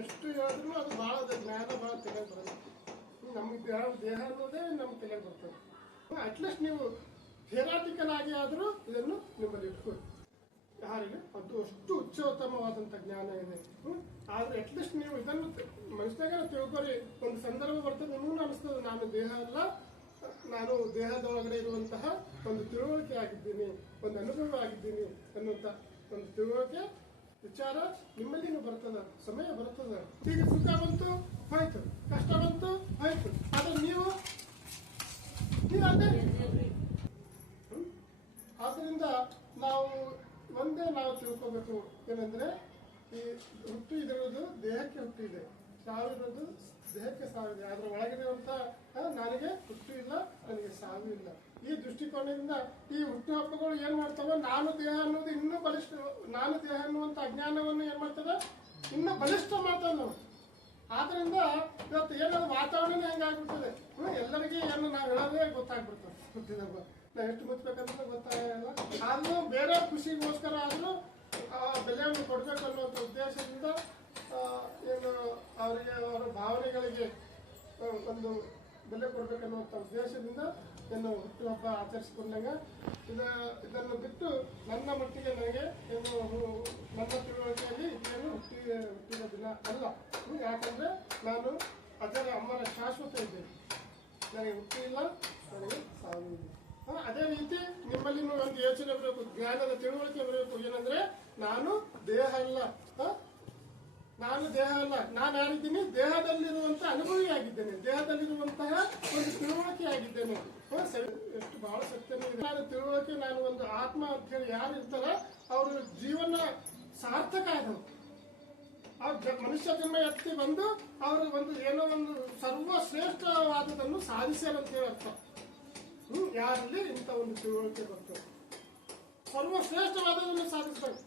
ಎಷ್ಟು ಹೇಳಿದ್ರು ಅದು ಭಾಳ ಜ್ಞಾನ, ಭಾಳ ತಲೆ ಬರಲ್ಲ ನಮಗೆ ದೇಹ ದೇಹ ಅನ್ನೋದೇ ನಮ್ಮ ತಲೆಗೆ ಬರ್ತದೆ. ಅಟ್ಲೀಸ್ಟ್ ನೀವು ಥಿಯರಾಟಿಕಲ್ ಆಗಿ ಆದರೂ ಇದನ್ನು ನಿಮ್ಮಲ್ಲಿ ಇಟ್ಕೊಳ್ಳಿ. ಯಾರಿಗೆ ಅದು ಅಷ್ಟು ಉಚ್ಚೋತ್ತಮವಾದಂಥ ಜ್ಞಾನ ಇದೆ? ಆದ್ರೆ ಅಟ್ಲೀಸ್ಟ್ ನೀವು ಇದನ್ನು ಮನುಷ್ಯನಾಗ ತಿಳ್ಕೊರಿ ಒಂದು ಸಂದರ್ಭ ಬರ್ತದೆ ನಿಮಗೂ ಅನಿಸ್ತದೆ, ನಾನು ದೇಹ ಅಲ್ಲ, ನಾನು ದೇಹದೊಳಗಡೆ ಇರುವಂತಹ ಒಂದು ತಿಳುವಳಿಕೆ ಆಗಿದ್ದೀನಿ, ಒಂದು ಅನುಭವ ಆಗಿದ್ದೀನಿ ಅನ್ನುವಂಥ ಒಂದು ತಿಳುವಳಿಕೆ ವಿಚಾರ ನಿಮ್ಮಲ್ಲಿನೂ ಬರ್ತದ, ಸಮಯ ಬರ್ತದ. ಈಗ ಸುಖ ಬಂತು ಹೋಯ್ತು ಕಷ್ಟ ಬಂತು, ಆಯ್ತು. ಆದ್ರೆ ನೀವು? ಆದ್ರಿಂದ ನಾವು ಒಂದೇ ನಾವು ತಿಳ್ಕೋಬೇಕು ಏನಂದ್ರೆ, ಈ ಹುಟ್ಟು ಇದಿರೋದು ದೇಹಕ್ಕೆ ಹುಟ್ಟು ಇದೆ ಸಾವಿರೋದು ದೇಹಕ್ಕೆ ಸಾವಿದೆ ಅದ್ರ ಒಳಗಿರುವಂತ ನನಗೆ ಹುಟ್ಟು ಇಲ್ಲ ನನಗೆ ಸಾವು ಇಲ್ಲ. ಈ ದೃಷ್ಟಿಕೋನದಿಂದ ಈ ಹುಟ್ಟು ಹಬ್ಬಗಳು ಏನ್ ಮಾಡ್ತವೆ? ನಾನು ದೇಹ ಅನ್ನೋದು ಇನ್ನೂ ಬಲಿಷ್ಠ, ನಾನು ದೇಹ ಅನ್ನುವಂತ ಅಜ್ಞಾನವನ್ನು ಏನ್ ಮಾಡ್ತದೆ? ಇನ್ನೂ ಬಲಿಷ್ಠ ಮಾಡ್ತವೆ ನಾವು ಆದ್ರಿಂದ ಇವತ್ತು ಏನದು ವಾತಾವರಣ ಹೆಂಗಾಗ್ಬಿಡ್ತದೆ ಎಲ್ಲರಿಗೆ ಏನು ನಾವು ಹೇಳೋದೇ ಗೊತ್ತಾಗ್ಬಿಡ್ತದೆ. ಹುಟ್ಟಿದ ಹಬ್ಬ. ನಾವು ಎಷ್ಟು ಮುಚ್ಚಬೇಕಂತ ಗೊತ್ತಾಗಲ್ಲ ಆದ್ರೂ ಬೇರೆ ಖುಷಿಗೋಸ್ಕರ ಆದ್ರೂ, ಆ, ಬೆಲೆಯನ್ನು ಕೊಡ್ಬೇಕು ಅನ್ನೋ ಉದ್ದೇಶದಿಂದ ಏನು, ಅವರಿಗೆ, ಅವರ ಭಾವನೆಗಳಿಗೆ ಒಂದು ಬೆಲೆ ಕೊಡಬೇಕನ್ನುವಂಥ ಉದ್ದೇಶದಿಂದ ಏನು ಹುಟ್ಟುಹಬ್ಬ ಆಚರಿಸಿಕೊಂಡಾಗ ಇದ, ಇದನ್ನು ಬಿಟ್ಟು ನನ್ನ ಮಟ್ಟಿಗೆ ನನಗೆ ಏನು ನನ್ನ ತಿಳುವಳಿಕೆಯಲ್ಲಿ ಇದೇನು ಹುಟ್ಟಿ, ಹುಟ್ಟಿದ ದಿನ ಅಲ್ಲ. ಯಾಕಂದರೆ ನಾನು ಅದರ ಅಮ್ಮನ ಶಾಶ್ವತ ಇದ್ದೇನೆ. ನನಗೆ ಹುಟ್ಟಿ ಇಲ್ಲ, ನನಗೆ ಸಾವು ಇಲ್ಲ. ಅದೇ ರೀತಿ ನಿಮ್ಮಲ್ಲಿ ಒಂದು ಯೋಚನೆ ಬರಬೇಕು, ಜ್ಞಾನದ ತಿಳುವಳಿಕೆ ಬರಬೇಕು. ಏನಂದ್ರೆ ನಾನು ದೇಹ ಅಲ್ಲ. ನಾನು ಯಾರಿದ್ದೀನಿ ದೇಹದಲ್ಲಿರುವಂತ ಅನುಭವಿ ಆಗಿದ್ದೇನೆ. ದೇಹದಲ್ಲಿರುವಂತಹ ಒಂದು ತಿಳುವಳಿಕೆ ಆಗಿದ್ದೇನೆ. ಎಷ್ಟು ಬಹಳ ಸತ್ಯನೇ ಇದೆ. ನಾನು ತಿಳುವಳಿಕೆ ನಾನು ಒಂದು ಆತ್ಮ ಅಂತ ಯಾರು ಇರ್ತಾರ ಅವ್ರ ಜೀವನ ಸಾರ್ಥಕ ಆದವು ಅವ್ರ ಮನುಷ್ಯ ಜನ್ಮ ಎತ್ತಿ ಬಂದು ಅವರು ಒಂದು ಏನೋ ಒಂದು ಸರ್ವಶ್ರೇಷ್ಠವಾದದನ್ನು ಸಾಧಿಸ್ಯಾರ ಅಂತ ಹೇಳಿ ಅರ್ಥ ಹ್ಮ್, ಯಾರಲ್ಲಿ ಇಂಥ ಒಂದು ತಿಳುವಳಿಕೆ ಬರ್ತದೆ? ಸರ್ವಶ್ರೇಷ್ಠವಾದದನ್ನು ಸಾಧಿಸ್ಬೇಕು.